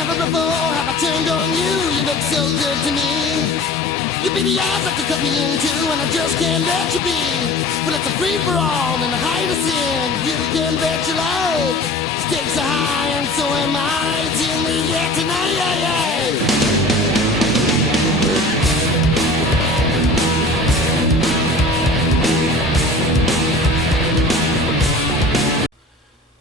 Never before have I turned on you. You look so good to me. You be the eyes that can cut me in two, and I just can't let you be. Well, it's a free for all and a height of sin. You can bet your life. Stakes are high, and so am I. Till me yet tonight, yeah, yeah.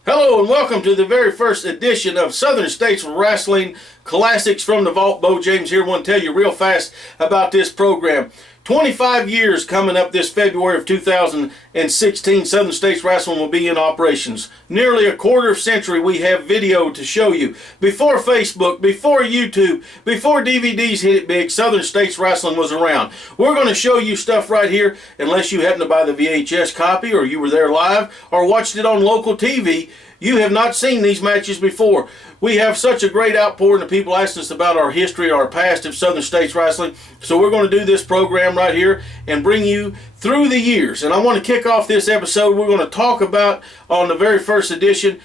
Hello and welcome to the very first edition of Southern States Wrestling Classics from the Vault. Beau James here. I want to tell you real fast about this program. 25 years coming up this February of 2016. Southern States Wrestling will be in operations. Nearly a quarter century we have video to show you. Before Facebook, before YouTube, before DVDs hit it big, Southern States Wrestling was around. We're going to show you stuff right here, unless you happen to buy the VHS copy or you were there live or watched it on local TV. You have not seen these matches before. We have such a great outpouring of people asking us about our history, our past of Southern States Wrestling. So we're going to do this program right here and bring you through the years. And I want to kick off this episode. We're going to talk about, on the very first edition,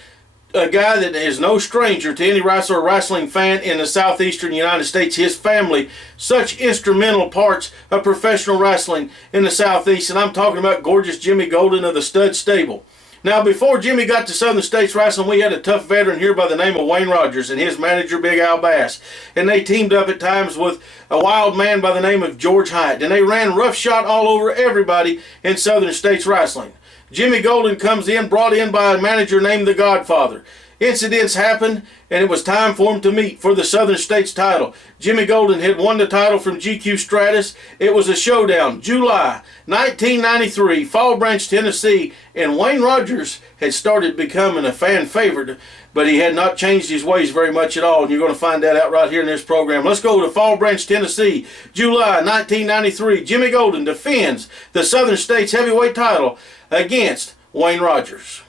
a guy that is no stranger to any wrestler or wrestling fan in the southeastern United States. His family, such instrumental parts of professional wrestling in the southeast. And I'm talking about gorgeous Jimmy Golden of the Stud Stable. Now, before Jimmy got to Southern States Wrestling, we had a tough veteran here by the name of Wayne Rogers and his manager, Big Al Bass. And they teamed up at times with a wild man by the name of George Hyatt. And they ran roughshod all over everybody in Southern States Wrestling. Jimmy Golden comes in, brought in by a manager named the Godfather. Incidents happened, and it was time for him to meet for the Southern States title. Jimmy Golden had won the title from GQ Stratus. It was a showdown, July 1993, Fall Branch, Tennessee, and Wayne Rogers had started becoming a fan favorite, but he had not changed his ways very much at all, and you're going to find that out right here in this program. Let's go to Fall Branch, Tennessee, July 1993. Jimmy Golden defends the Southern States heavyweight title against Wayne Rogers.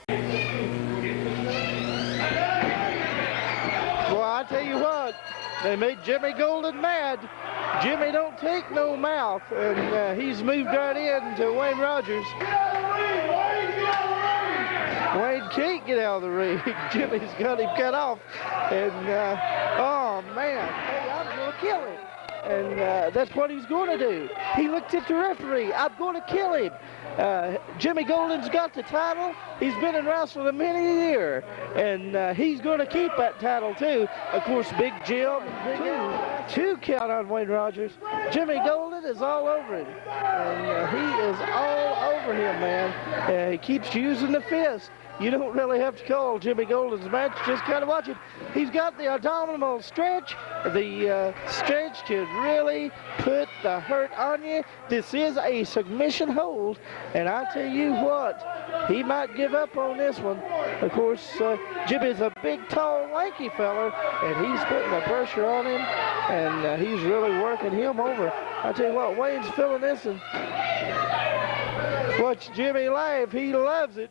Tell you what, they made Jimmy Golden mad. Jimmy don't take no mouth, and he's moved right in to Wayne Rogers. Wayne can't get out of the ring. Jimmy's got him cut off, and oh man, hey, I'm gonna kill him. And that's what he's going to do. He looked at the referee. I'm going to kill him. Jimmy Golden's got the title. He's been in wrestling many years, and he's going to keep that title too. Of course, Big Jim, two count on Wayne Rogers. Jimmy Golden is all over him, and he is all over him, man. He keeps using the fist. You don't really have to call Jimmy Golden's match, just kind of watch it. He's got the abdominal stretch, the stretch to really put the hurt on you. This is a submission hold, and I tell you what, he might give up on this one. Of course, Jimmy's a big, tall, lanky fella, and he's putting the pressure on him, and he's really working him over. I tell you what, Wayne's feeling this, and watch Jimmy laugh. He loves it.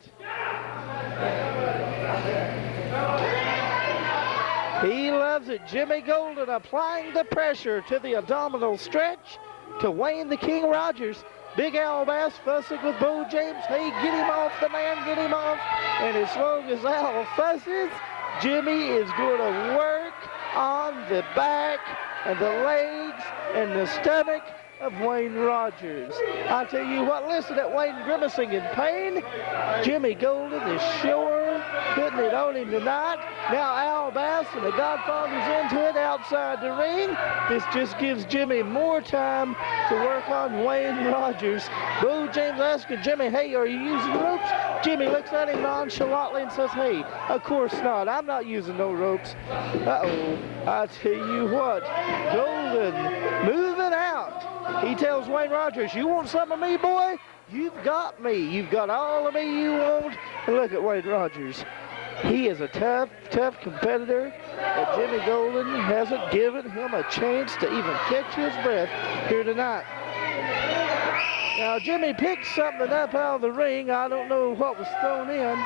He loves it. Jimmy Golden applying the pressure to the abdominal stretch to Wayne the King Rogers. Big Al Bass fussing with Beau James. Hey, get him off the man, get him off. And as long as Al fusses, Jimmy is going to work on the back and the legs and the stomach of Wayne Rogers. I tell you what, listen at Wayne grimacing in pain. Jimmy Golden is sure putting it on him tonight. Now Al Bass and the Godfather's into it outside the ring. This just gives Jimmy more time to work on Wayne Rogers. Beau James asking Jimmy, hey, are you using ropes? Jimmy looks at him nonchalantly and says, hey, of course not. I'm not using no ropes. Uh-oh. I tell you what, Golden moving out. He tells Wayne Rogers, you want some of me, boy? You've got me. You've got all of me you want. And look at Wayne Rogers. He is a tough, tough competitor, but Jimmy Golden hasn't given him a chance to even catch his breath here tonight. Now, Jimmy picked something up out of the ring. I don't know what was thrown in.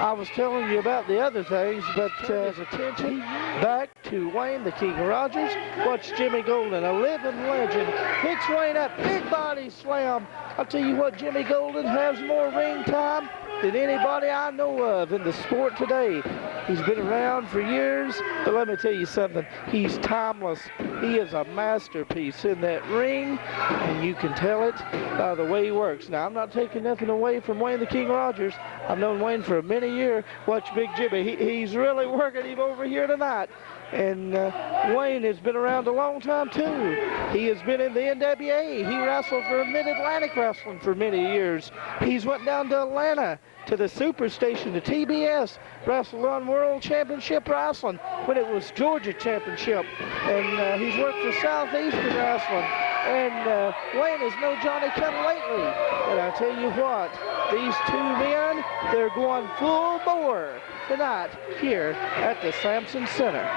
I was telling you about the other things, but his attention, he back to Wayne the King Rogers. Watch Jimmy Golden, a living legend, picks Wayne up, big body slam. I'll tell you what, Jimmy Golden has more ring time than anybody I know of in the sport today. He's been around for years, but let me tell you something, he's timeless. He is a masterpiece in that ring, and you can tell it by the way he works. Now, I'm not taking nothing away from Wayne the King Rogers. I've known Wayne for many years. Watch Big Jimmy. He's really working him over here tonight. And Wayne has been around a long time, too. He has been in the NWA. He wrestled for Mid-Atlantic Wrestling for many years. He's went down to Atlanta to the Superstation, to TBS, wrestled on World Championship Wrestling when it was Georgia Championship. And he's worked for Southeastern Wrestling. And Wayne is no Johnny-come-lately. And I tell you what, these two men, they're going full bore tonight here at the Sampson Center.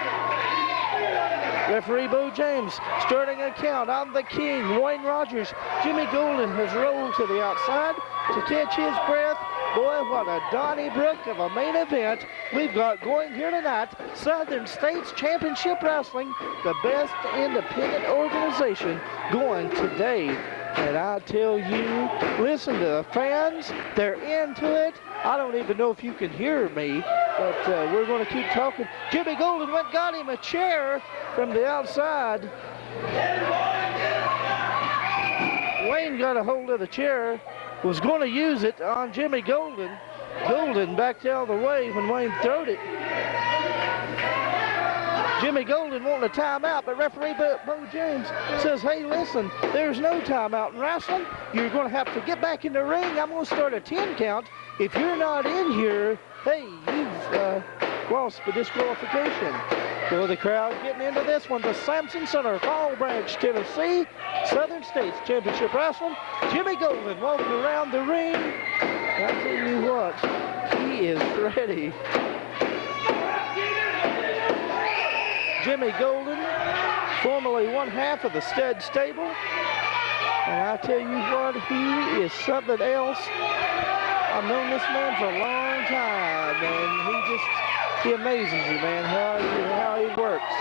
Referee Beau James starting a count on the King, Wayne Rogers. Jimmy Golden has rolled to the outside to catch his breath. Boy, what a Donnybrook of a main event we've got going here tonight. Southern States Championship Wrestling, the best independent organization going today. And I tell you, listen to the fans. They're into it. I don't even know if you can hear me, but we're going to keep talking. Jimmy Golden went and got him a chair from the outside. Wayne got a hold of the chair, was going to use it on Jimmy Golden. Golden backed out of the way when Wayne throwed it. Jimmy Golden wanting a timeout, but referee Beau James says, hey, listen, there's no timeout in wrestling. You're going to have to get back in the ring. I'm going to start a 10 count. If you're not in here, hey, you've lost the disqualification. So the crowd getting into this one. The Sampson Center, Fall Branch, Tennessee, Southern States Championship Wrestling. Jimmy Golden walking around the ring. I tell you what, he is ready. Jimmy Golden, formerly one half of the Stud Stable. And I tell you what, he is something else. I've known this man for a long time, and he amazes you, man, how he works.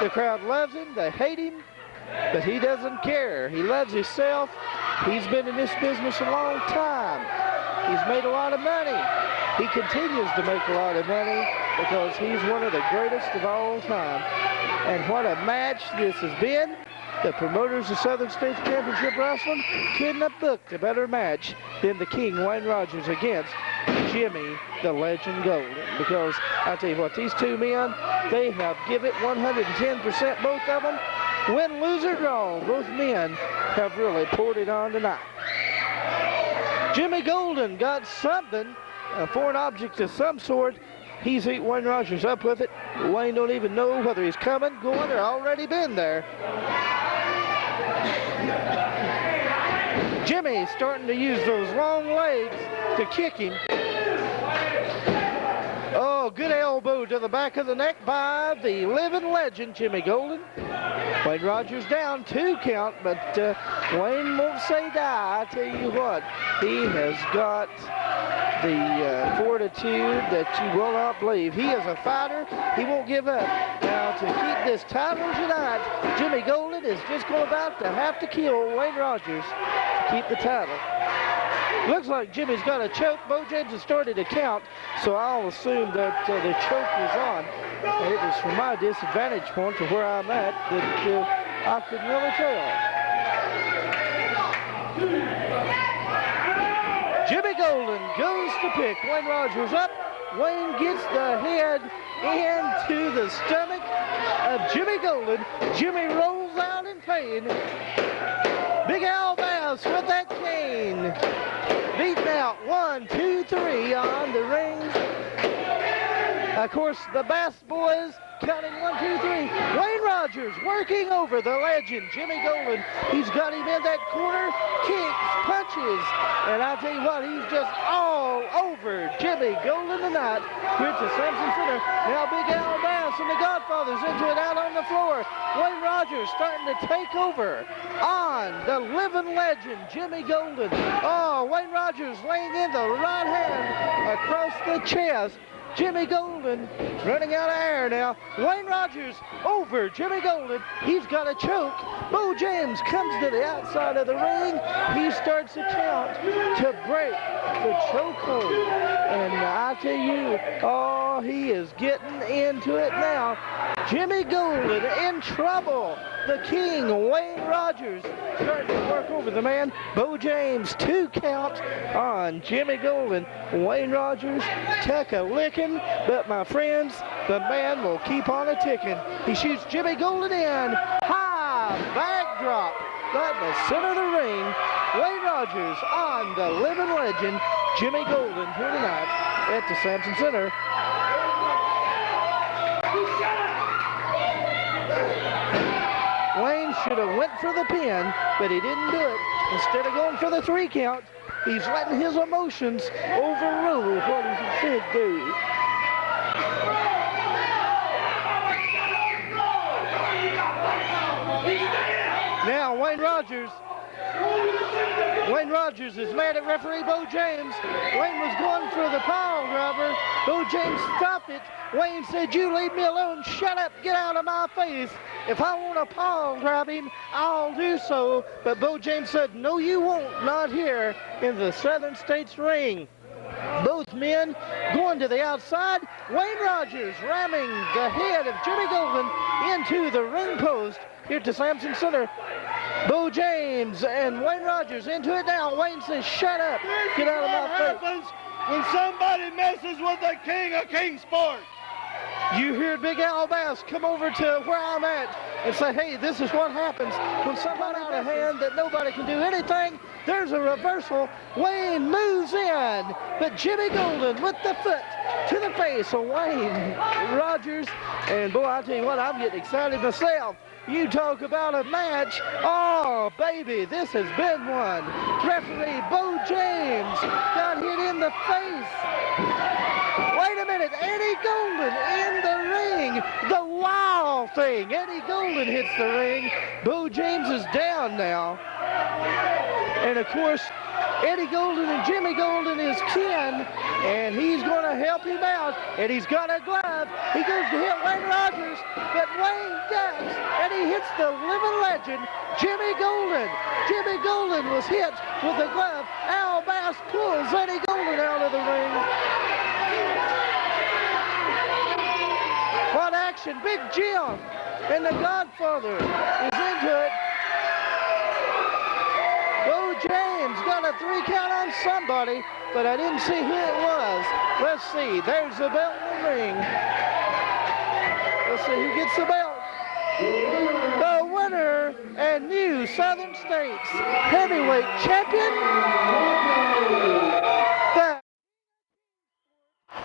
The crowd loves him, they hate him, but he doesn't care. He loves himself. He's been in this business a long time. He's made a lot of money. He continues to make a lot of money because he's one of the greatest of all time. And what a match this has been. The promoters of Southern States Championship Wrestling couldn't have booked a better match than the King, Wayne Rogers, against Jimmy the Legend Golden. Because I tell you what, these two men, they have given it 110%, both of them. Win, lose, or draw, both men have really poured it on tonight. Jimmy Golden got something, a foreign object of some sort. He's eating Wayne Rogers up with it. Wayne don't even know whether he's coming, going, or already been there. Jimmy's starting to use those long legs to kick him. Oh, good elbow to the back of the neck by the living legend, Jimmy Golden. Wayne Rogers down 2 count, but Wayne won't say die. I tell you what, he has got the fortitude that you will not believe. He is a fighter. He won't give up. Now, to keep this title tonight, Jimmy Golden is just going about to have to kill Wayne Rogers to keep the title. Looks like Jimmy's got a choke. Beau James has started to count, so I'll assume that the choke is on. And it was from my disadvantage point to where I'm at that I couldn't really tell. Jimmy Golden goes to pick Wayne Rogers up. Wayne gets the head into the stomach of Jimmy Golden. Jimmy rolls out in pain. Big Al Bass with that cane. Beaten out 1, 2, 3 on the ring. Of course, the Bass boys counting 1, 2, 3. Wayne Rogers working over the legend, Jimmy Golden. He's got him in that corner, kicks, punches. And I tell you what, he's just all over Jimmy Golden tonight here at the Sampson Center. Now Big Al Bass and the Godfathers into it out on the floor. Wayne Rogers starting to take over on the living legend, Jimmy Golden. Oh, Wayne Rogers laying in the right hand across the chest Jimmy Golden running out of air now. Wayne Rogers over Jimmy Golden. He's got a choke. Beau James comes to the outside of the ring. He starts to count to break the chokehold. And I tell you, oh, he is getting into it now. Jimmy Golden in trouble. The King, Wayne Rogers, starting to work over the man. Beau James, 2 count on Jimmy Golden. Wayne Rogers took a licking, but my friends, the man will keep on a-ticking. He shoots Jimmy Golden in. High backdrop. Right in the center of the ring. Wayne Rogers on the living legend, Jimmy Golden, here tonight at the Sampson Center. Wayne should have went for the pin, but he didn't do it. Instead of going for the 3 count, he's letting his emotions overrule what he should do. Now Wayne Rogers is mad at referee Beau James. Wayne was going for the pile driver. Beau James stopped it. Wayne said, "You leave me alone. Shut up. Get out of my face. If I want a pile drive him, I'll do so." But Beau James said, "No, you won't. Not here in the Southern States ring." Both men going to the outside. Wayne Rogers ramming the head of Jimmy Golden into the ring post here to Sampson Center. Beau James and Wayne Rogers into it now. Wayne says, "Shut up. Get out of my face." What happens when somebody messes with the king of king sport? You hear Big Al Bass come over to where I'm at and say, "Hey, this is what happens when somebody out of hand that nobody can do anything." There's a reversal. Wayne moves in, but Jimmy Golden with the foot to the face of Wayne Rogers. And boy, I tell you what, I'm getting excited myself. You talk about a match. Oh, baby, this has been one. Referee Beau James got hit in the face. Wait a minute, Eddie Golden in the ring. The wow thing. Eddie Golden hits the ring. Beau James is down now. And of course, Eddie Golden and Jimmy Golden is kin, and he's going to help him out. And he's got a glove. He goes to hit Wayne Rogers, but Wayne ducks, and he hits the living legend, Jimmy Golden. Jimmy Golden was hit with a glove. Al Bass pulls Eddie Golden out of the ring. What action? Big Jim and the Godfather is into it. Beau James got a 3 count on somebody, but I didn't see who it was. Let's see. There's the belt in the ring. Let's see who gets the belt. The winner and new Southern States heavyweight champion,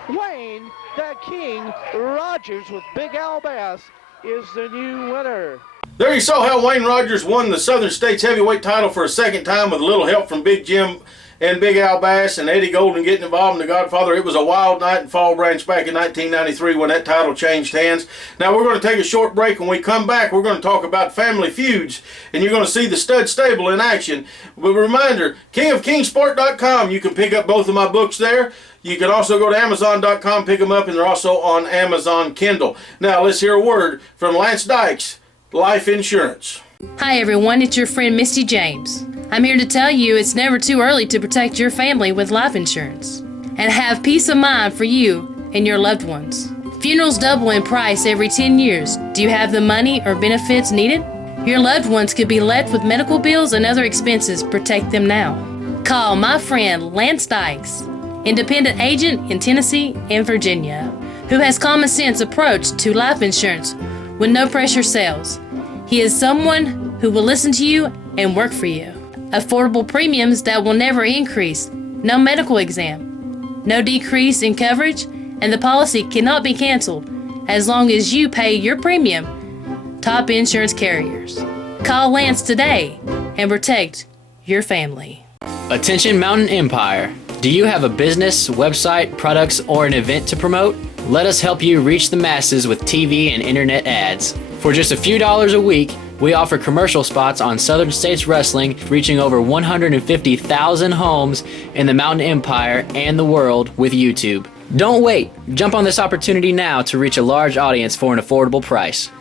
Wayne the King Rogers with Big Al Bass is the new winner. There you saw how Wayne Rogers won the Southern States heavyweight title for a second time with a little help from Big Jim and Big Al Bass and Eddie Golden getting involved in the Godfather. It was a wild night in Fall Branch back in 1993 when that title changed hands. Now we're going to take a short break. When we come back, we're going to talk about family feuds, and you're going to see the Stud Stable in action. But a reminder, kingofkingsport.com. You can pick up both of my books there. You can also go to Amazon.com, pick them up, and they're also on Amazon Kindle. Now let's hear a word from Lance Dykes, Life Insurance. Hi everyone, it's your friend Misty James. I'm here to tell you it's never too early to protect your family with life insurance and have peace of mind for you and your loved ones. Funerals double in price every 10 years. Do you have the money or benefits needed? Your loved ones could be left with medical bills and other expenses. Protect them now. Call my friend Lance Dykes, independent agent in Tennessee and Virginia, who has common sense approach to life insurance with no pressure sales. He is someone who will listen to you and work for you. Affordable premiums that will never increase. No medical exam. No decrease in coverage, and the policy cannot be canceled as long as you pay your premium. Top insurance carriers. Call Lance today and protect your family. Attention Mountain Empire. Do you have a business, website, products, or an event to promote? Let us help you reach the masses with TV and internet ads. For just a few dollars a week, we offer commercial spots on Southern States Wrestling, reaching over 150,000 homes in the Mountain Empire and the world with YouTube. Don't wait. Jump on this opportunity now to reach a large audience for an affordable price.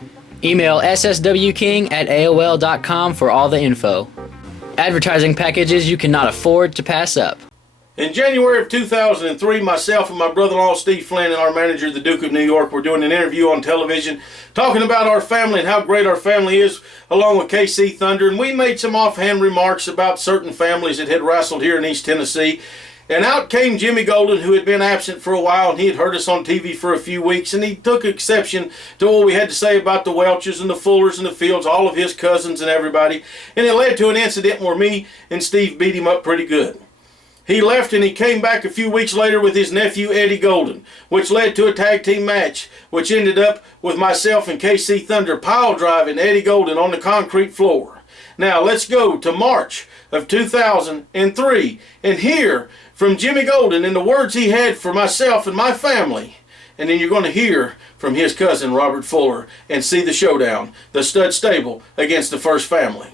Email sswking@aol.com for all the info. Advertising packages you cannot afford to pass up. In January of 2003, myself and my brother-in-law Steve Flynn and our manager, the Duke of New York, were doing an interview on television talking about our family and how great our family is, along with KC Thunder. And we made some offhand remarks about certain families that had wrestled here in East Tennessee. And out came Jimmy Golden, who had been absent for a while, and he had heard us on TV for a few weeks, and he took exception to what we had to say about the Welches and the Fullers and the Fields, all of his cousins and everybody. And it led to an incident where me and Steve beat him up pretty good. He left and he came back a few weeks later with his nephew Eddie Golden, which led to a tag team match, which ended up with myself and KC Thunder pile driving Eddie Golden on the concrete floor. Now let's go to March of 2003 and hear from Jimmy Golden and the words he had for myself and my family. And then you're going to hear from his cousin Robert Fuller and see the showdown, the stud stable against the First Family.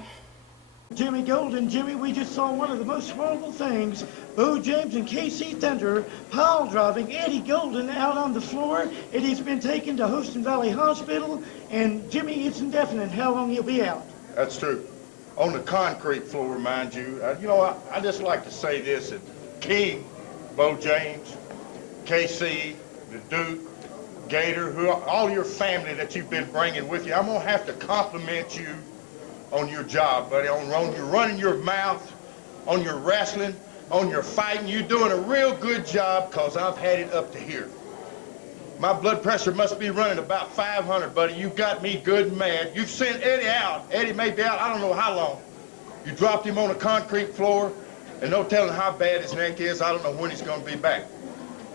Jimmy Golden, Jimmy, we just saw one of the most horrible things. Beau James and KC Thunder pile driving Eddie Golden out on the floor. Eddie's been taken to Houston Valley Hospital, and Jimmy, it's indefinite how long he'll be out. That's true. On the concrete floor, mind you. I just like to say this, that King, Beau James, KC, the Duke, Gator, all your family that you've been bringing with you, I'm going to have to compliment you on your job, buddy, on your running your mouth, on your wrestling, on your fighting. You're doing a real good job, because I've had it up to here. My blood pressure must be running about 500, buddy. You got me good and mad. You've sent Eddie out. Eddie may be out, I don't know how long. You dropped him on a concrete floor, and no telling how bad his neck is. I don't know when he's going to be back.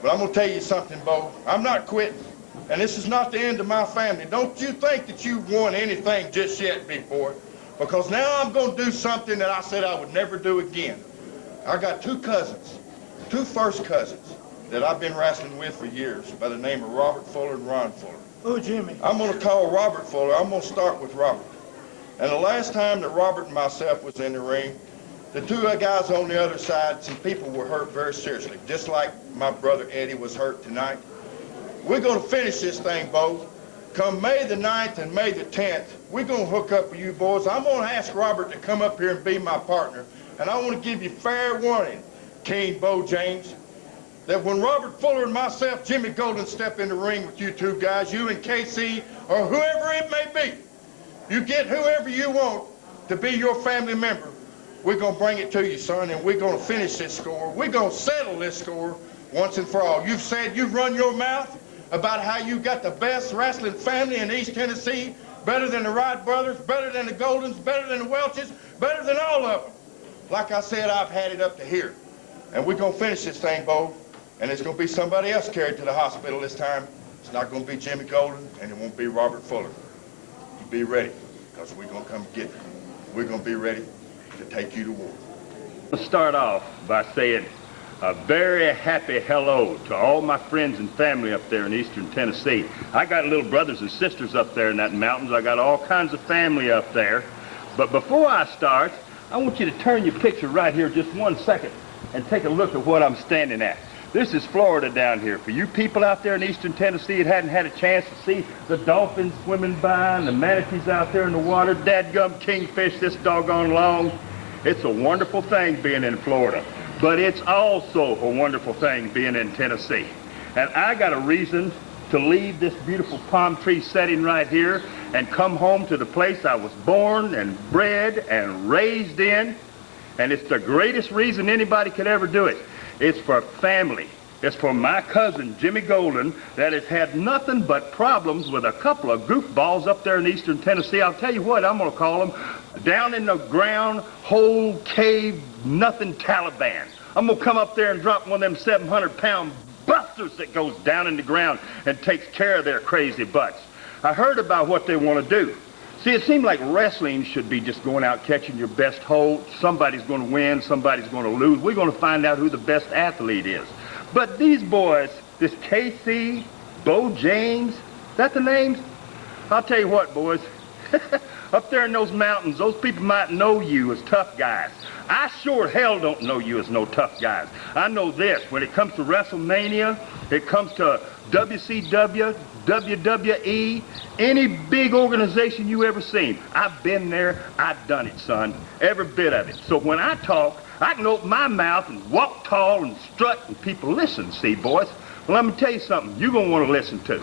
But I'm going to tell you something, Beau. I'm not quitting, and this is not the end of my family. Don't you think that you've won anything just yet before, because now I'm going to do something that I said I would never do again. I got two cousins, two first cousins, that I've been wrestling with for years by the name of Robert Fuller and Ron Fuller. Oh, Jimmy. I'm going to call Robert Fuller. I'm going to start with Robert. And the last time that Robert and myself was in the ring, the two guys on the other side, some people were hurt very seriously, just like my brother Eddie was hurt tonight. We're going to finish this thing, Beau. Come May the 9th and May the 10th, we're going to hook up with you boys. I'm going to ask Robert to come up here and be my partner. And I want to give you fair warning, King Beau James, that when Robert Fuller and myself, Jimmy Golden, step in the ring with you two guys, you and KC, or whoever it may be, you get whoever you want to be your family member. We're going to bring it to you, son, and we're going to finish this score. We're going to settle this score once and for all. You've said you've run your mouth about how you got the best wrestling family in East Tennessee, better than the Wright brothers, better than the Goldens, better than the Welches, better than all of them. Like I said, I've had it up to here. And we're going to finish this thing, Beau, and it's going to be somebody else carried to the hospital this time. It's not going to be Jimmy Golden, and it won't be Robert Fuller. You be ready, because we're going to come get you. We're going to be ready to take you to war. I'll start off by saying a very happy hello to all my friends and family up there in eastern Tennessee. I got little brothers and sisters up there in that mountains. I got all kinds of family up there. But before I start, I want you to turn your picture right here just 1 second and take a look at what I'm standing at. This is Florida down here. For you people out there in eastern Tennessee that hadn't had a chance to see the dolphins swimming by and the manatees out there in the water, dadgum kingfish this doggone long, it's a wonderful thing being in Florida. But it's also a wonderful thing being in Tennessee. And I got a reason to leave this beautiful palm tree setting right here and come home to the place I was born and bred and raised in. And it's the greatest reason anybody could ever do it. It's for family. It's for my cousin, Jimmy Golden, that has had nothing but problems with a couple of goofballs up there in eastern Tennessee. I'll tell you what, I'm going to call them down in the ground, hole, cave, nothing Taliban. I'm going to come up there and drop one of them 700-pound busters that goes down in the ground and takes care of their crazy butts. I heard about what they want to do. See, it seemed like wrestling should be just going out catching your best hold. Somebody's going to win, somebody's going to lose. We're going to find out who the best athlete is. But these boys, this KC, Beau James, is that the names? I'll tell you what, boys, Up there in those mountains, those people might know you as tough guys. I sure hell don't know you as no tough guys. I know this, when it comes to WrestleMania, it comes to WCW, WWE, any big organization you ever seen. I've been there, I've done it, son. Every bit of it. So when I talk, I can open my mouth and walk tall and strut and people listen, see, boys? Well, let me tell you something you're going to want to listen to.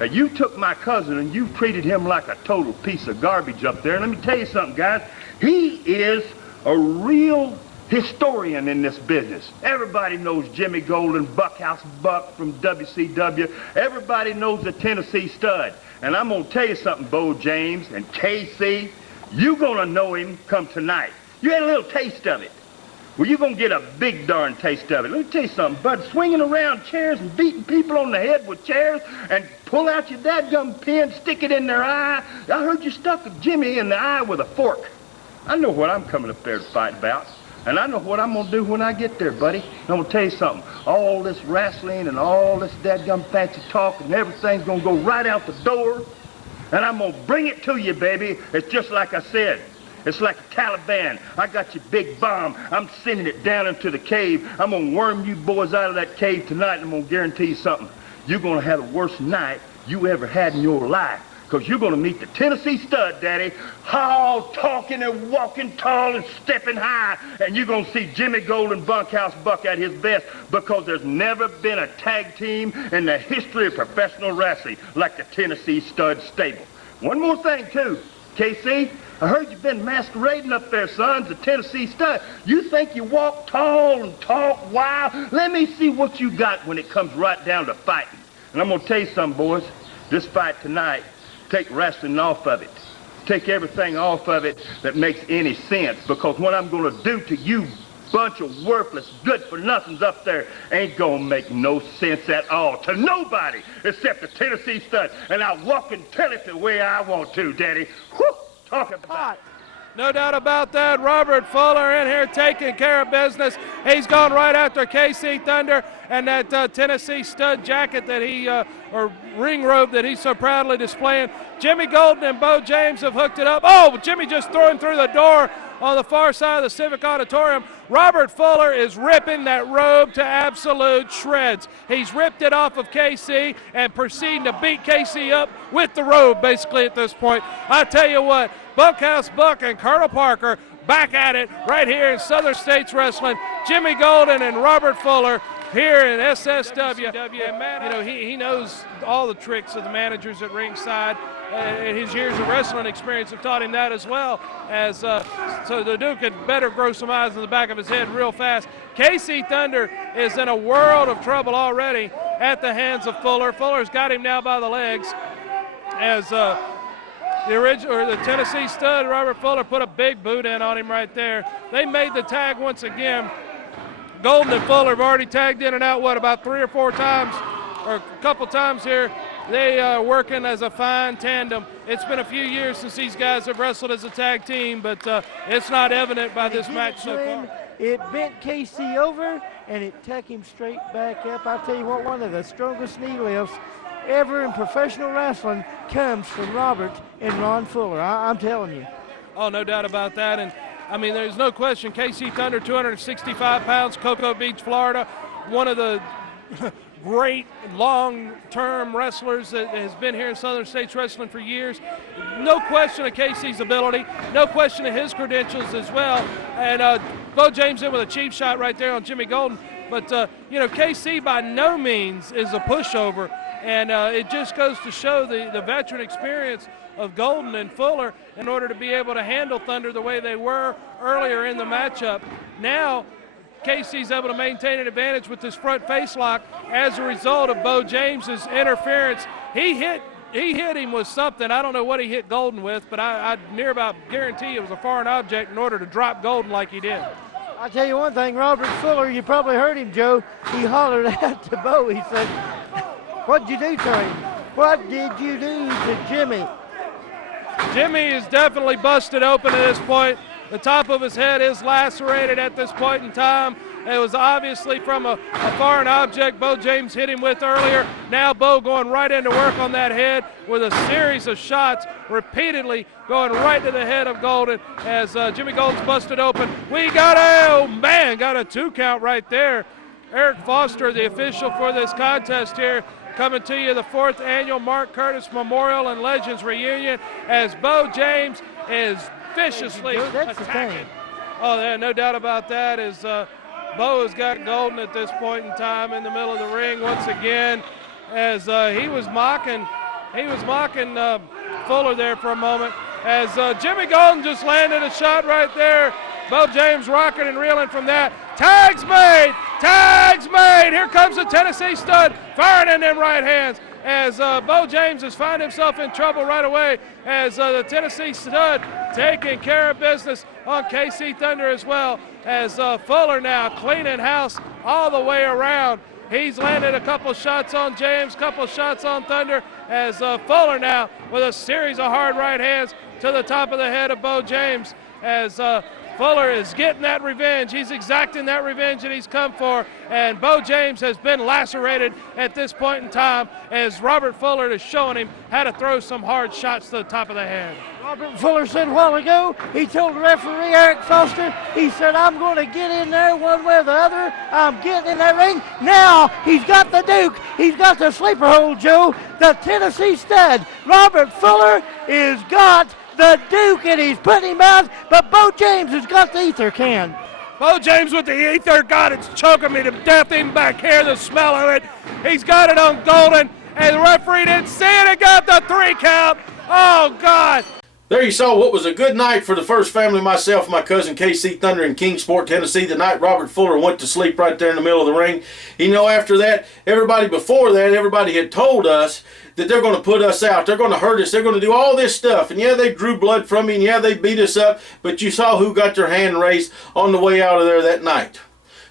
Now, you took my cousin and you treated him like a total piece of garbage up there. And let me tell you something, guys. He is a real historian in this business. Everybody knows Jimmy Golden, Buckhouse Buck from WCW. Everybody knows the Tennessee Stud. And I'm going to tell you something, Beau James and KC. You're going to know him come tonight. You had a little taste of it. Well, you're going to get a big darn taste of it. Let me tell you something, bud. Swinging around chairs and beating people on the head with chairs and pull out your dadgum pen, stick it in their eye. I heard you stuck Jimmy in the eye with a fork. I know what I'm coming up there to fight about. And I know what I'm going to do when I get there, buddy. And I'm going to tell you something. All this wrestling and all this dadgum fancy talk and everything's going to go right out the door. And I'm going to bring it to you, baby. It's just like I said. It's like the Taliban. I got your big bomb. I'm sending it down into the cave. I'm going to worm you boys out of that cave tonight, and I'm going to guarantee you something. You're going to have the worst night you ever had in your life, because you're going to meet the Tennessee Stud, Daddy, all talking and walking tall and stepping high, and you're going to see Jimmy Golden Bunkhouse Buck at his best, because there's never been a tag team in the history of professional wrestling like the Tennessee Stud stable. One more thing, too, KC. I heard you've been masquerading up there, sons, the Tennessee Stud. You think you walk tall and talk wild? Let me see what you got when it comes right down to fighting. And I'm going to tell you something, boys. This fight tonight, take wrestling off of it. Take everything off of it that makes any sense, because what I'm going to do to you bunch of worthless, good-for-nothings up there ain't going to make no sense at all to nobody except the Tennessee Stud. And I'll walk and tell it the way I want to, Daddy. Whew! Talk about it. No doubt about that. Robert Fuller in here taking care of business. He's gone right after KC Thunder and that Tennessee Stud jacket that he, or ring robe that he's so proudly displaying. Jimmy Golden and Beau James have hooked it up. Oh, Jimmy just throwing through the door on the far side of the Civic Auditorium. Robert Fuller is ripping that robe to absolute shreds. He's ripped it off of KC and proceeding to beat KC up with the robe basically at this point. I tell you what, Bunkhouse Buck and Colonel Parker back at it right here in Southern States Wrestling. Jimmy Golden and Robert Fuller here in SSW. And man, you know, he knows all the tricks of the managers at ringside. His years of wrestling experience have taught him that as well. As so the Duke had better grow some eyes in the back of his head real fast. KC Thunder is in a world of trouble already at the hands of Fuller. Fuller's got him now by the legs as the Tennessee Stud, Robert Fuller, put a big boot in on him right there. They made the tag once again. Golden and Fuller have already tagged in and out, about 3 or 4 times, or a couple times here. They are working as a fine tandem. It's been a few years since these guys have wrestled as a tag team, but it's not evident by this match so far. It bent KC over, and it took him straight back up. I'll tell you what, one of the strongest knee lifts ever in professional wrestling comes from Robert and Ron Fuller. I'm telling you. Oh, no doubt about that. And I mean, there's no question. KC Thunder, 265 pounds, Cocoa Beach, Florida, one of the great long-term wrestlers that has been here in Southern States Wrestling for years. No question of KC's ability, no question of his credentials as well. And Beau James in with a cheap shot right there on Jimmy Golden. But, you know, KC by no means is a pushover. And it just goes to show the veteran experience of Golden and Fuller in order to be able to handle Thunder the way they were earlier in the matchup. Now, KC's able to maintain an advantage with this front face lock as a result of Beau James's interference. He hit him with something. I don't know what he hit Golden with, but I near about guarantee it was a foreign object in order to drop Golden like he did. I'll tell you one thing, Robert Fuller, you probably heard him, Joe. He hollered out to Beau. He said, "What'd you do to him? What did you do to Jimmy?" Jimmy is definitely busted open at this point. The top of his head is lacerated at this point in time. It was obviously from a foreign object Beau James hit him with earlier. Now Beau going right into work on that head with a series of shots repeatedly going right to the head of Golden as Jimmy Golden's busted open. We got got a 2 count right there. Eric Foster, the official for this contest here, coming to you the 4th annual Mark Curtis Memorial and Legends Reunion as Beau James is viciously attacking. Oh, yeah, no doubt about that. Is Beau has got Golden at this point in time in the middle of the ring once again, as he was mocking Fuller there for a moment. As Jimmy Golden just landed a shot right there. Beau James rocking and reeling from that. Tags made! Tags made! Here comes the Tennessee Stud firing in them right hands as Beau James has found himself in trouble right away as the Tennessee Stud taking care of business on KC Thunder as well as Fuller now cleaning house all the way around. He's landed a couple shots on James, couple shots on Thunder as Fuller now with a series of hard right hands to the top of the head of Beau James as Fuller is getting that revenge. He's exacting that revenge that he's come for. And Beau James has been lacerated at this point in time as Robert Fuller is showing him how to throw some hard shots to the top of the head. Robert Fuller said a while ago, he told referee Eric Foster, he said, I'm going to get in there one way or the other. I'm getting in that ring. Now he's got the Duke. He's got the sleeper hold, Joe. The Tennessee Stud, Robert Fuller, is got the Duke, and he's putting him out, but Beau James has got the ether can. Beau James with the ether, God, it's choking me to death in back here, the smell of it. He's got it on Golden, and the referee didn't see it and got the 3 count. Oh, God. There you saw what was a good night for the first family, myself, my cousin KC Thunder in Kingsport, Tennessee. The night Robert Fuller went to sleep right there in the middle of the ring. You know, after that, everybody had told us that they're going to put us out. They're going to hurt us. They're going to do all this stuff. And yeah, they drew blood from me, and yeah, they beat us up. But you saw who got their hand raised on the way out of there that night.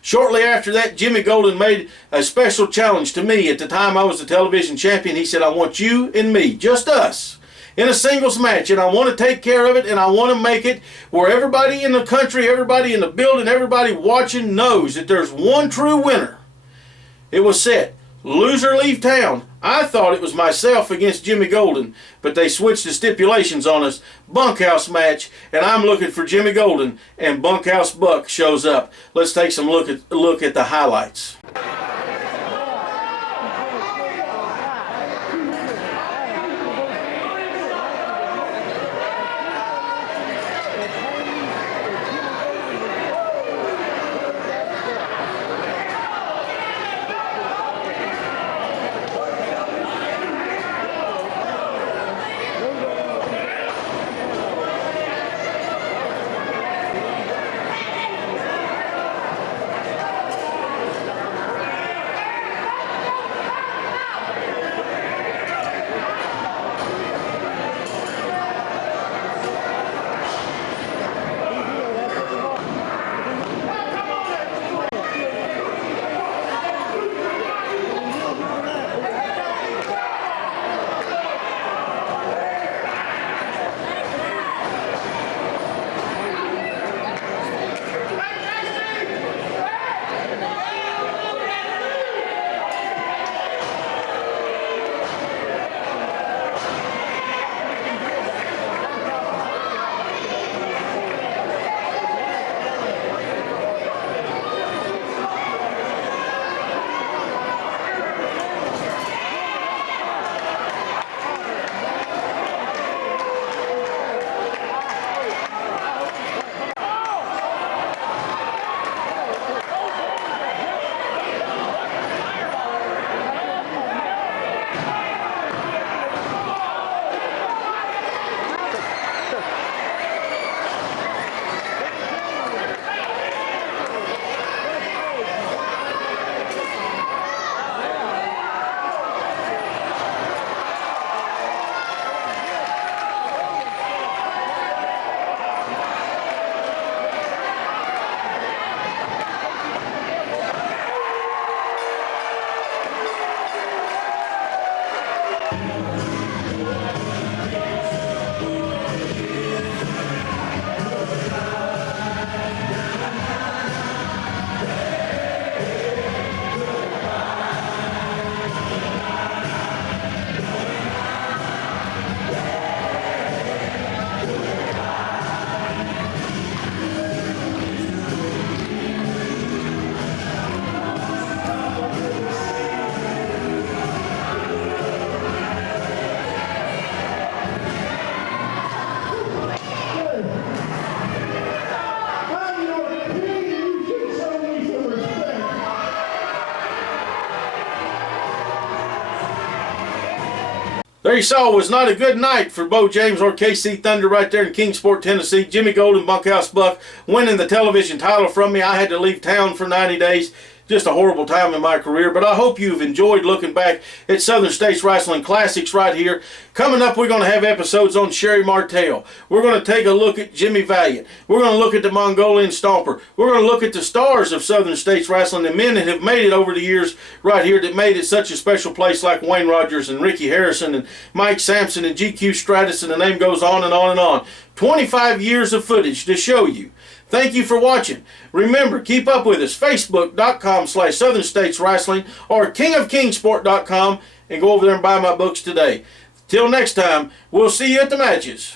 Shortly after that, Jimmy Golden made a special challenge to me. At the time I was the television champion, he said, I want you and me, just us, in a singles match, and I want to take care of it, and I want to make it where everybody in the country, everybody in the building, everybody watching knows that there's one true winner. It was set. Loser leave town. I thought it was myself against Jimmy Golden, but they switched the stipulations on us. Bunkhouse match, and I'm looking for Jimmy Golden, and Bunkhouse Buck shows up. Let's take some look at the highlights. There you saw, was not a good night for Beau James or KC Thunder right there in Kingsport, Tennessee. Jimmy Golden, Bunkhouse Buck, winning the television title from me. I had to leave town for 90 days. Just a horrible time in my career, but I hope you've enjoyed looking back at Southern States Wrestling Classics right here. Coming up, we're going to have episodes on Sherry Martel. We're going to take a look at Jimmy Valiant. We're going to look at the Mongolian Stomper. We're going to look at the stars of Southern States Wrestling, the men that have made it over the years right here that made it such a special place, like Wayne Rogers and Ricky Harrison and Mike Sampson and GQ Stratus, and the name goes on and on and on. 25 years of footage to show you. Thank you for watching. Remember, keep up with us, facebook.com/Southern States Wrestling or kingofkingsport.com, and go over there and buy my books today. Till next time, we'll see you at the matches.